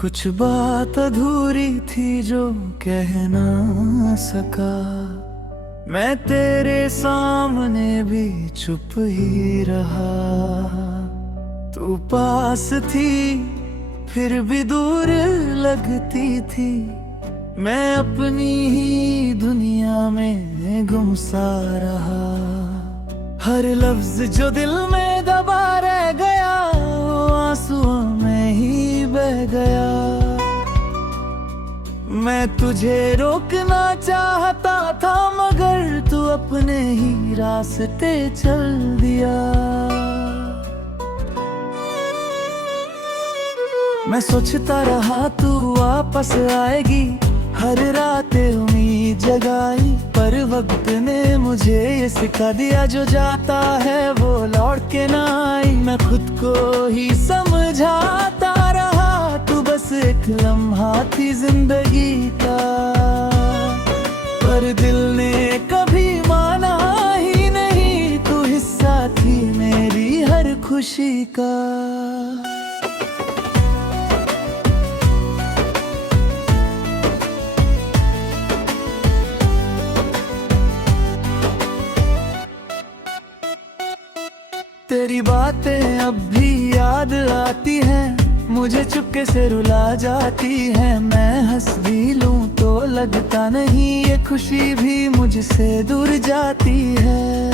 कुछ बात अधूरी थी जो कह ना सका। मैं तेरे सामने भी चुप ही रहा। तू पास थी फिर भी दूर लगती थी। मैं अपनी ही दुनिया में गुम सा रहा। हर लफ्ज जो दिल में दबा रह गया, वो आंसुओं में ही बह गया। मैं तुझे रोकना चाहता था, मगर तू अपने ही रास्ते चल दिया। मैं सोचता रहा तू वापस आएगी, हर रात उम्मीद जगाई। पर वक्त ने मुझे ये सिखा दिया, जो जाता है वो लौट के ना आई। मैं खुद को ही समझाता रहा, तू बस एक लम्हा थी जिंदगी का। पर दिल ने कभी माना ही नहीं, तू हिस्सा थी मेरी हर खुशी का। तेरी बातें अब भी याद आती हैं, मुझे चुपके से रुला जाती है। मैं हंस भी लूं तो लगता नहीं, ये खुशी भी मुझसे दूर जाती है।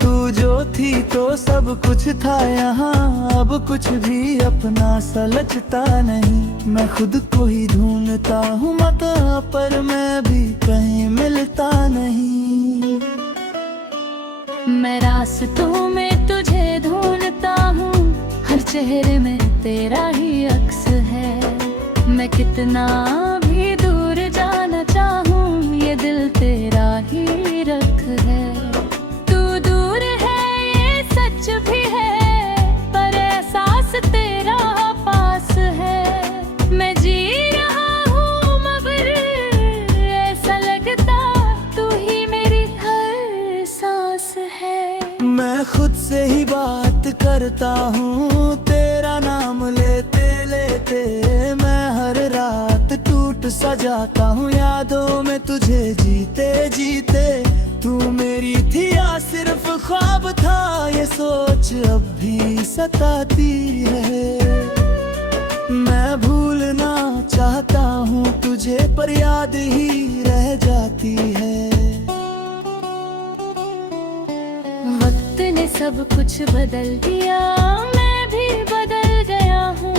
तू जो थी तो सब कुछ था यहाँ, अब कुछ भी अपना सा लगता नहीं। मैं खुद को ही ढूंढता हूँ मत, पर मैं भी कहीं मिलता नहीं। मैं रास्तों में तुझे ढूंढता हूँ, हर चेहरे में तेरा ही अक्स है। मैं कितना भी दूर जाना चाहूँ, ये दिल तेरा ही रख है। तू दूर है ये सच भी है, पर एहसास तेरा पास है। मैं जी रहा हूँ मगर ऐसा लगता तू ही मेरी हर सांस है। मैं खुद से ही बात करता हूँ, तेरा नाम लेते लेते। मैं हर रात टूट सा जाता हूँ, यादों में तुझे जीते जीते। तू मेरी थी या सिर्फ ख्वाब था, ये सोच अब भी सताती है। मैं भूलना चाहता हूँ तुझे, पर याद ही रह जाती है। वक्त ने सब कुछ बदल दिया, मैं भी बदल गया हूँ।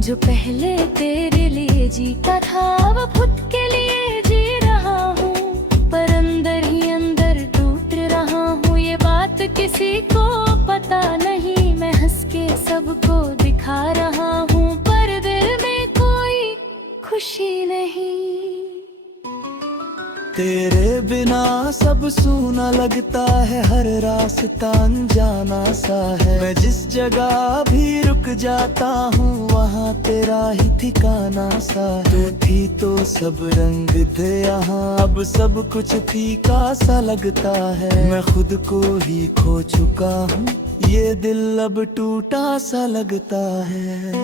जो पहले तेरे लिए जीता था, अब खुद के लिए जी रहा हूँ। पर अंदर ही अंदर टूट रहा हूँ, ये बात किसी को पता नहीं। मैं हंस के सबको दिखा रहा हूँ, पर दिल में कोई खुशी नहीं। तेरे बिना सब सूना लगता है, हर रास्ता अनजाना सा है। मैं जिस जगह भी रुक जाता हूँ, वहाँ तेरा ही ठिकाना सा है। तू थी तो सब रंग थे यहाँ, अब सब कुछ फीका सा लगता है। मैं खुद को ही खो चुका हूँ, ये दिल अब टूटा सा लगता है।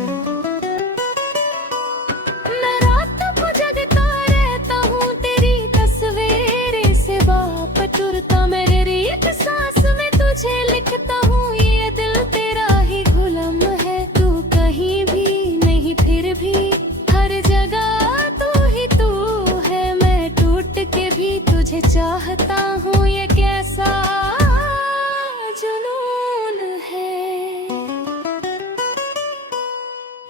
मेरे रीत सांस में तुझे लिखता हूँ, ये दिल तेरा ही गुलाम है। तू कहीं भी नहीं फिर भी हर जगह तू ही तू है। मैं टूट के भी तुझे चाहता हूँ, ये कैसा जुनून है।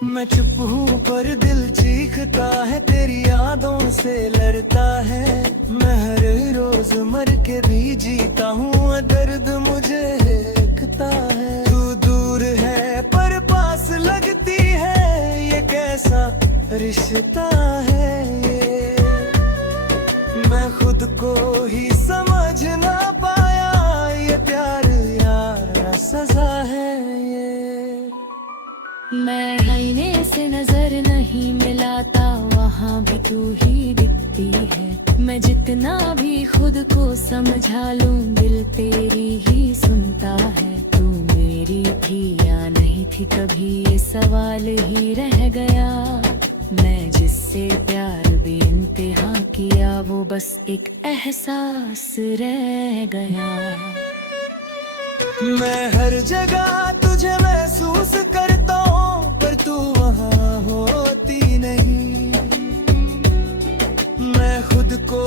मैं चुप हूँ पर दिल चीखता है, तेरी यादों से लड़ता है। मैं हर रोज मर के भी जीता हूँ, दर्द मुझे एकता है। तू दूर है पर पास लगती है, ये कैसा रिश्ता है ये। मैं खुद को ही समझ ना पाया, ये प्यार यार सजा है ये। मैं आईने से नजर नहीं मिलाता, वहाँ भी तू ही दिखती है। मैं जितना भी खुद को समझा लूं, दिल तेरी ही सुनता है। तू मेरी मेरी थी या नहीं थी कभी ये सवाल ही रह गया। मैं जिससे प्यार बेइंतहा किया वो बस एक एहसास रह गया। मैं हर जगह तुझे महसूस करता हूँ पर तू वहाँ होती नहीं। मैं खुद को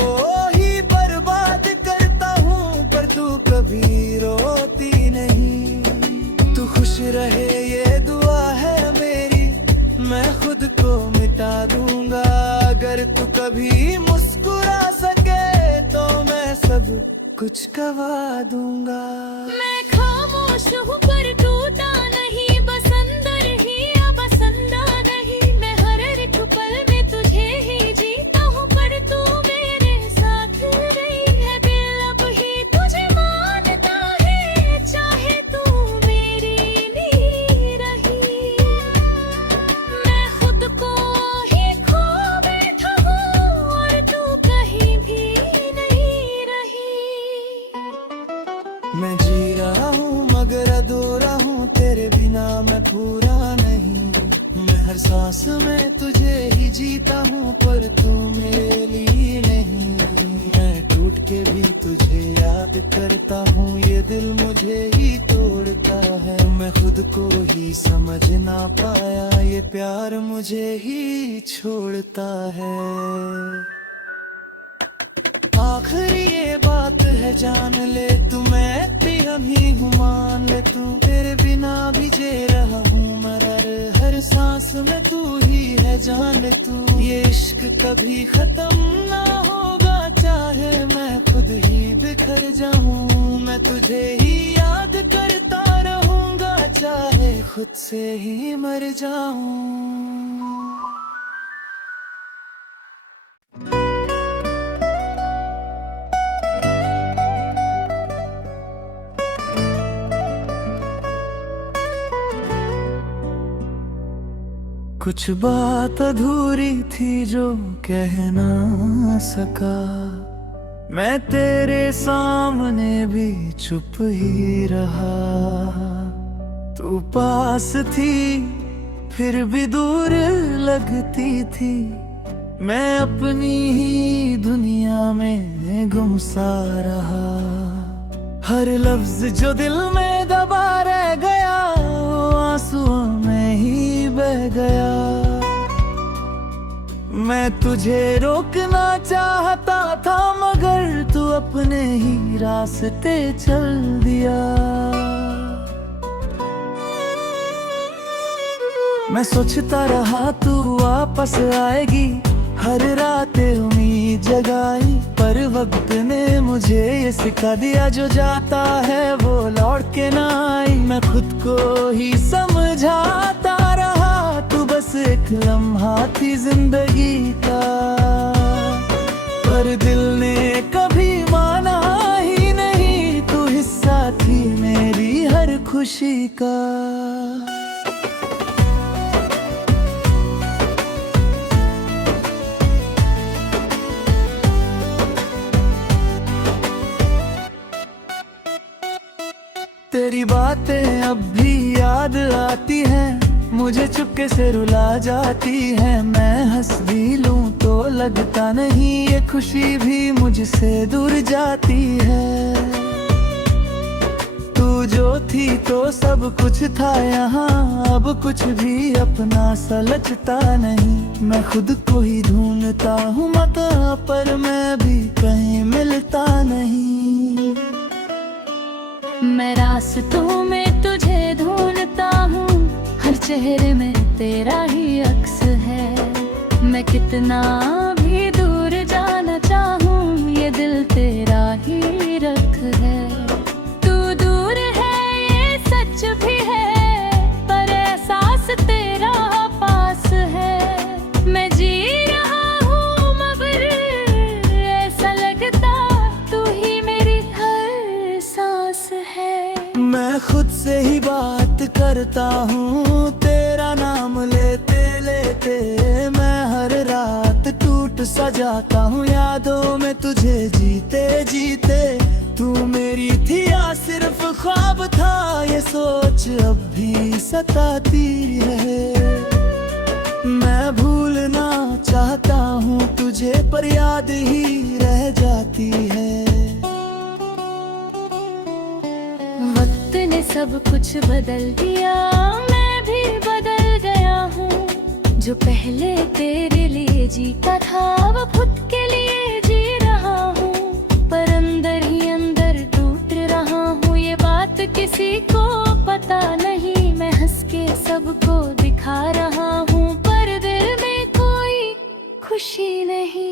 ही बर्बाद करता हूँ पर तू कभी रोती नहीं। तू खुश रहे ये दुआ है मेरी, मैं खुद को मिटा दूंगा। अगर तू कभी मुस्कुरा सके तो मैं सब कुछ गवा दूंगा। मैं खामोश हूँ पर टूटा नहीं, बस अंदर ही या पसंद आ रही। मैं हर एक पल में तुझे ही जीता हूँ पर तू मेरे साथ रही है। दिल अब ही तुझे मानता है, चाहे तू मेरी नहीं रही। मैं खुद को ही खो बैठा हूँ और तू कहीं भी नहीं रही। मैं जी रहा हूँ मगर अधूरा हूँ, तेरे बिना मैं पूरा नहीं। मैं हर सांस में तुझे ही जीता हूँ पर तू मेरे लिए नहीं। मैं टूट के भी तुझे याद करता हूँ, ये दिल मुझे ही तोड़ता है। मैं खुद को ही समझ ना पाया, ये प्यार मुझे ही छोड़ता है। आखिरी ये बात है जान ले तू, मैं तेरा भी हूँ मान ले तू। तेरे बिना भी जी रहा हूँ मगर हर सांस में तू ही है जान ले तू। ये इश्क कभी खत्म ना होगा, चाहे मैं खुद ही बिखर जाऊँ। मैं तुझे ही याद करता रहूँगा, चाहे खुद से ही मर जाऊँ। कुछ बात अधूरी थी जो कह ना सका, मैं तेरे सामने भी चुप ही रहा। तू पास थी फिर भी दूर लगती थी, मैं अपनी ही दुनिया में गुमसा रहा। हर लफ्ज जो दिल में दबा रह गया, वो आंसुओं में ही बह गया। मैं तुझे रोकना चाहता था मगर तू अपने ही रास्ते चल दिया। मैं सोचता रहा तू वापस आएगी, हर रात उम्मीद जगाई, पर वक्त ने मुझे ये सिखा दिया जो जाता है वो लौट के ना आई। मैं खुद को ही समझाता रहा तू बस एक लम्हा थी जिंदगी का, पर दिल ने कभी माना ही नहीं। तू हिस्सा थी मेरी हर खुशी का। तेरी बातें अब भी याद आती हैं, मुझे चुपके से रुला जाती है। मैं हंस भी लूं तो लगता नहीं, ये खुशी भी मुझसे दूर जाती है। तू जो थी तो सब कुछ था यहाँ, अब कुछ भी अपना सा लगता नहीं। मैं खुद को ही ढूंढता हूँ मता, पर मैं भी कहीं मिलता नहीं। मैं रास्तों में तुझे ढूंढता हूँ, हर चेहरे में तेरा ही अक्स है। मैं कितना भी दूर जाना चाहूँ, ये दिल तेरा ही रख है। तू दूर है ये सच भी है, पर एहसास तेरा पास है। मैं जी रहा हूँ मगर ऐसा लगता तू ही मेरी हर सांस है। मैं खुद से ही बात करता हूँ, तेरा नाम लेते लेते मैं हर रात टूट सा जाता हूँ। यादों में तुझे जीते जीते तू मेरी थी या सिर्फ ख्वाब था, ये सोच अब भी सताती है। मैं भूलना चाहता हूँ तुझे, पर याद ही रह जाती है। वक्त ने सब कुछ बदल दिया, मैं भी बदल गया हूँ। जो पहले तेरे लिए जीता था, अब खुद के लिए जी रहा हूँ। पर अंदर ही अंदर टूट रहा हूँ, ये बात किसी को पता नहीं। मैं हंस के सबको दिखा रहा हूँ, पर दिल में कोई खुशी नहीं।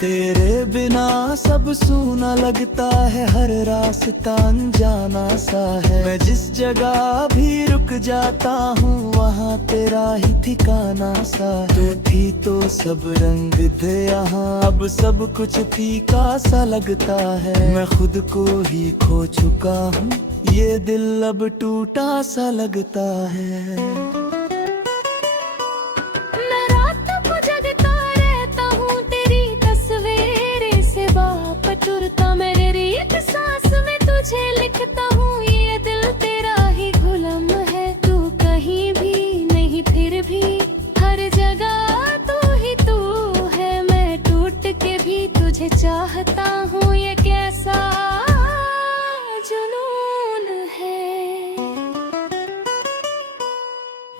तेरे बिना सब सूना लगता है, हर रास्ता अनजाना सा है। मैं जिस जगह भी रुक जाता हूँ, वहाँ तेरा ही ठिकाना सा है। तू थी तो सब रंग थे यहाँ, अब सब कुछ फीका सा लगता है। मैं खुद को ही खो चुका हूँ, ये दिल अब टूटा सा लगता है। मेरे रीत सांस में तुझे लिखता हूँ, ये दिल तेरा ही गुलाम है। तू कहीं भी नहीं, फिर भी हर जगह तू ही तू है। मैं टूट के भी तुझे चाहता हूँ, ये कैसा जुनून है।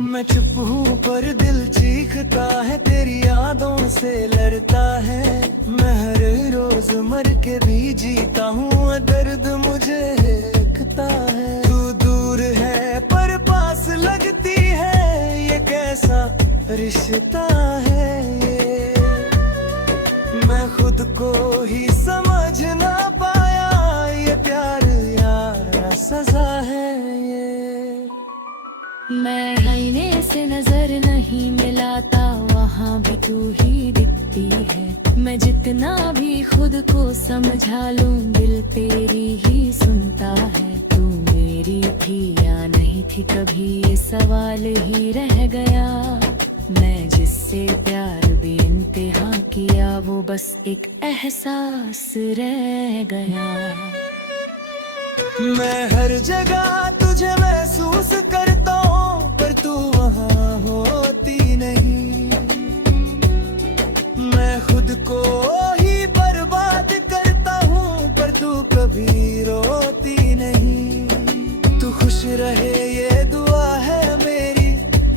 मैं चुप हूँ पर दिल चीखता है, तेरी यादों से लड़ता है। मैं हर रोज मर के भी जीता हूँ, दर्द मुझे एकता है। तू दूर है पर पास लगती है, ये कैसा रिश्ता है ये। मैं खुद को ही समझ ना पाया, ये प्यार या सजा है ये। मैं आईने से नजर नहीं मिलाता, वहाँ भी तू ही दिखती है। मैं जितना भी खुद को समझा लूं, दिल तेरी ही सुनता है। तू मेरी थी या नहीं थी, कभी ये सवाल ही रह गया। मैं जिससे प्यार बेइंतहा किया, वो बस एक एहसास रह गया। मैं हर जगह तुझे महसूस करता हूँ, पर तू वहाँ होती नहीं। मैं खुद को ही बर्बाद करता हूँ, पर तू कभी रोती नहीं। तू खुश रहे ये दुआ है मेरी,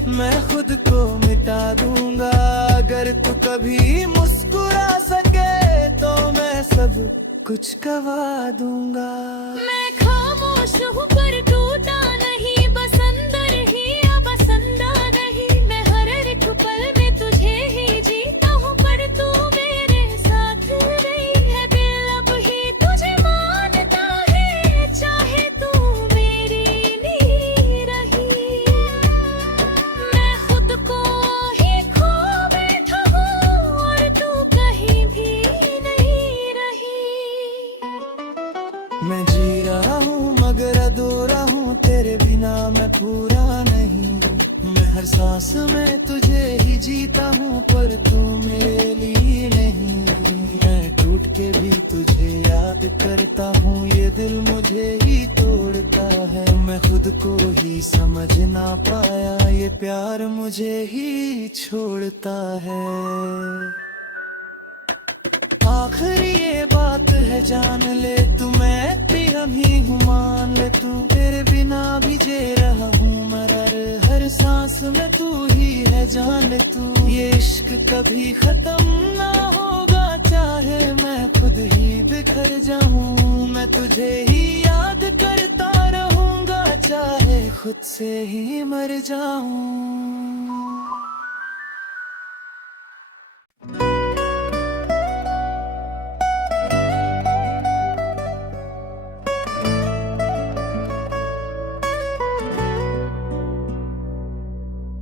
मैं खुद को मिटा दूंगा। अगर तू कभी मुस्कुरा सके, तो मैं सब कुछ गवा दूंगा। मैं खामोश हूँ पर टूटा नहीं, बस अंदर ही या बसंदा नहीं। मैं हर एक पल में तुझे ही जीता हूँ, पर तू मेरे साथ नहीं है। दिल अब ही तुझे मानता है, चाहे तू मेरी नहीं रही। मैं खुद को ही खो बैठा हूँ, और तू कहीं भी नहीं रही। मैं जी रहा हूँ मगर अधूरा हूँ, तेरे बिना मैं पूरा नहीं। मैं हर सांस में तुझे ही जीता हूँ, पर तू मेरे लिए नहीं। मैं टूट के भी तुझे याद करता हूँ, ये दिल मुझे ही तोड़ता है। मैं खुद को ही समझ ना पाया, ये प्यार मुझे ही छोड़ता है। आखिरी ये बात है जान ले तू, मैं तेरा भी हूँ मान ले तू। तेरे बिना भी जी रहा हूँ मगर हर सांस में तू ही है जान ले तू। ये इश्क कभी खत्म ना होगा, चाहे मैं खुद ही बिखर जाऊँ। मैं तुझे ही याद करता रहूँगा, चाहे खुद से ही मर जाऊँ।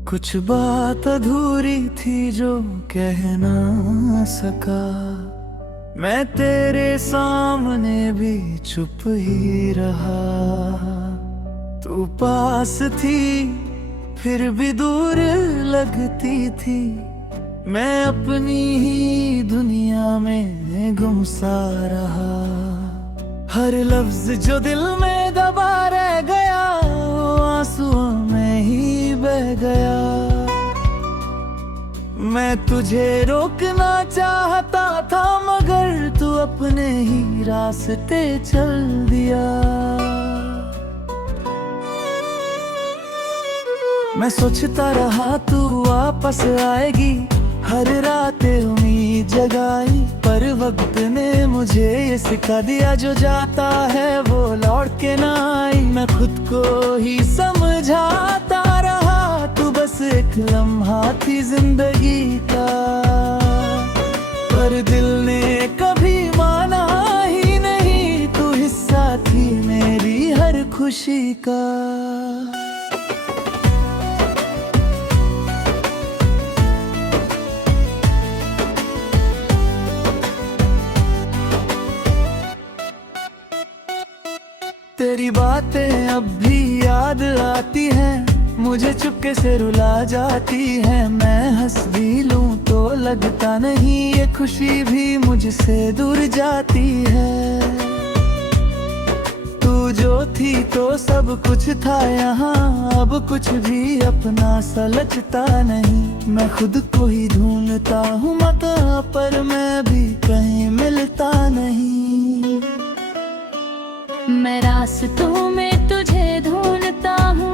कुछ बात अधूरी थी जो कह ना सका, मैं तेरे सामने भी चुप ही रहा। तू पास थी फिर भी दूर लगती थी, मैं अपनी ही दुनिया में गुम सा रहा। हर लफ्ज जो दिल में दबा रह गया, वो आंसुओं में ही बह गया। मैं तुझे रोकना चाहता था, मगर तू अपने ही रास्ते चल दिया। मैं सोचता रहा तू वापस आएगी, हर रात उम्मीद जगाई, पर वक्त ने मुझे ये सिखा दिया, जो जाता है वो लौट के ना आई। मैं खुद को ही समझाता रहा, तू बस एक लम्हा थी जिंदगी का, पर दिल ने कभी माना ही नहीं, तू हिस्सा थी मेरी हर खुशी का। तेरी बातें अब भी याद आती हैं, मुझे चुपके से रुला जाती है। मैं हंस भी लूं तो लगता नहीं, ये खुशी भी मुझसे दूर जाती है। तू जो थी तो सब कुछ था यहाँ, अब कुछ भी अपना सा लगता नहीं। मैं खुद को ही ढूंढता हूँ मता, पर मैं भी कहीं मिलता नहीं। मैं रास्तों में तुझे ढूंढता हूँ,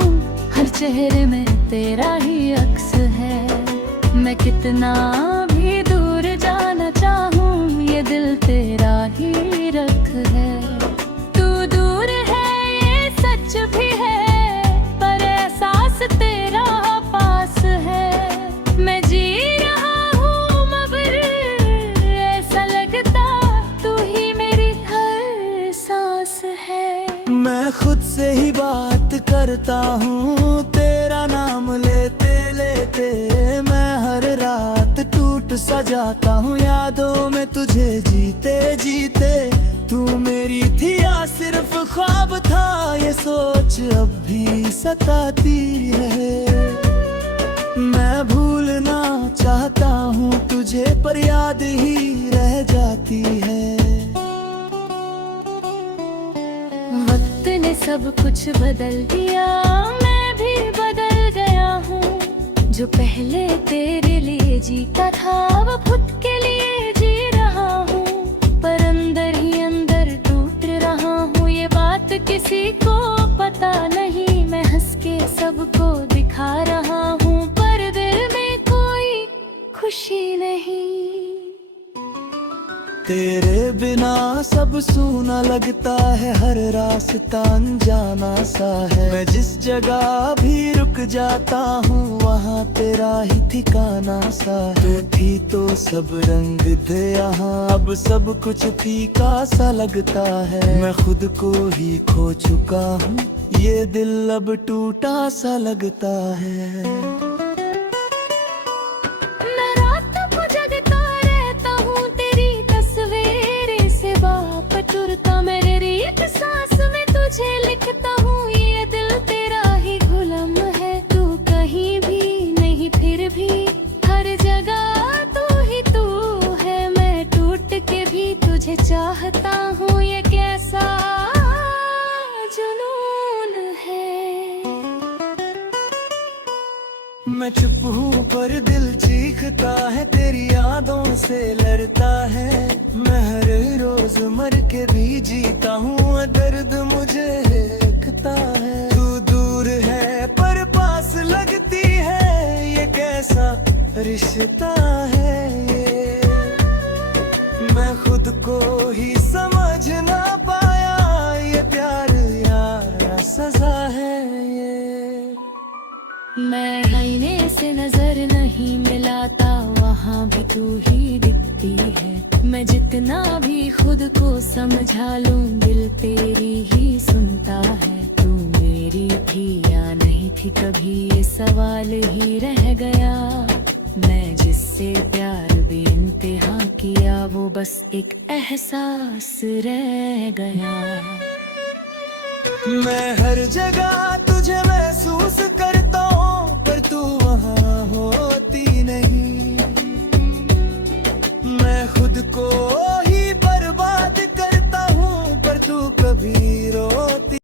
हर चेहरे में तेरा ही अक्स है। मैं कितना भी दूर जाना चाहूँ, ये दिल तेरा ही रख है। तू दूर है ये सच भी है, पर एहसास तेरा पास है। मैं जी रहा हूँ मगर ऐसा लगता तू ही मेरी हर सांस है। मैं खुद से ही बात करता हूँ, तेरा नाम लेते लेते मैं हर रात टूट सा जाता हूँ। यादों में तुझे जीते जीते, तू मेरी थी या सिर्फ ख्वाब था, ये सोच अब भी सताती है। मैं भूलना चाहता हूँ तुझे, पर याद ही रह जाती है। वक्त ने सब कुछ बदल दिया, मैं भी बदल गया हूँ। जो पहले तेरे लिए जीता था, अब खुद के लिए जी रहा हूँ। पर अंदर ही अंदर टूट रहा हूँ, ये बात किसी को पता नहीं। मैं हंस के सबको दिखा रहा हूँ, पर दिल में कोई खुशी नहीं। तेरे बिना सब सूना लगता है, हर रास्ता अनजाना सा है। मैं जिस जगह भी रुक जाता हूँ, वहाँ तेरा ही ठिकाना सा है। तू थी तो सब रंग थे यहाँ, अब सब कुछ फीका सा लगता है। मैं खुद को ही खो चुका हूँ, ये दिल अब टूटा सा लगता है। मेरे रीत सांस में तुझे लिखता हूँ, ये दिल तेरा ही गुलाम है। तू कहीं भी नहीं फिर भी हर जगह तू ही तू है। मैं टूट के भी तुझे चाहता हूँ, ये कैसा जुनून है। मैं चुप हूँ पर दिल चीखता है, तेरी यादों से लड़ता है। मैं हर रोज मर के भी जीता हूँ, दर्द मुझे एकता है। तू दूर है पर पास लगती है, ये कैसा रिश्ता है ये। मैं खुद को ही समझ ना पाया, ये प्यार यार सजा है ये। मैं आईने से नजर नहीं मिलाता, वहाँ भी तू ही दिखती है। मैं जितना भी खुद को समझा लूं, दिल तेरी ही सुनता है। तू मेरी थी या नहीं थी, कभी ये सवाल ही रह गया। मैं जिससे प्यार बेइंतहा किया, वो बस एक एहसास रह गया। मैं हर जगह तुझे महसूस करता हूँ, पर तू वहाँ होती नहीं। खुद को ही बर्बाद करता हूँ पर तू कभी रोती